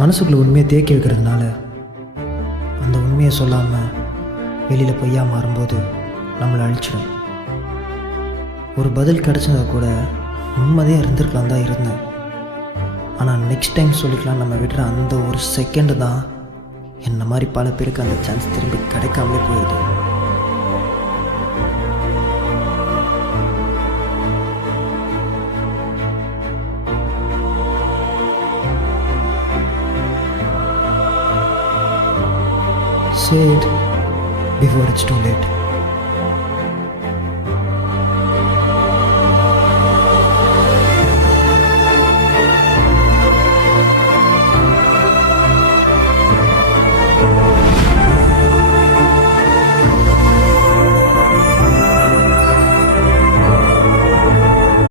மனசுக்குள்ளே உண்மையை தேக்கி வைக்கிறதுனால அந்த உண்மையை சொல்லாமல் வெளியில் பொய்யா மாறும்போது நம்மளை அழிச்சிடும். ஒரு பதில் கிடச்சதா கூட நிம்மதியாக இருந்திருக்கலாம் தான் இருந்தேன். ஆனால் நெக்ஸ்ட் டைம் சொல்லிக்கலாம் நம்ம விடுற அந்த ஒரு செகண்டு தான் என்ன மாதிரி பல பேருக்கு அந்த சான்ஸ் திரும்பி கிடைக்காமலே போயிடுது. Say it before it's too late.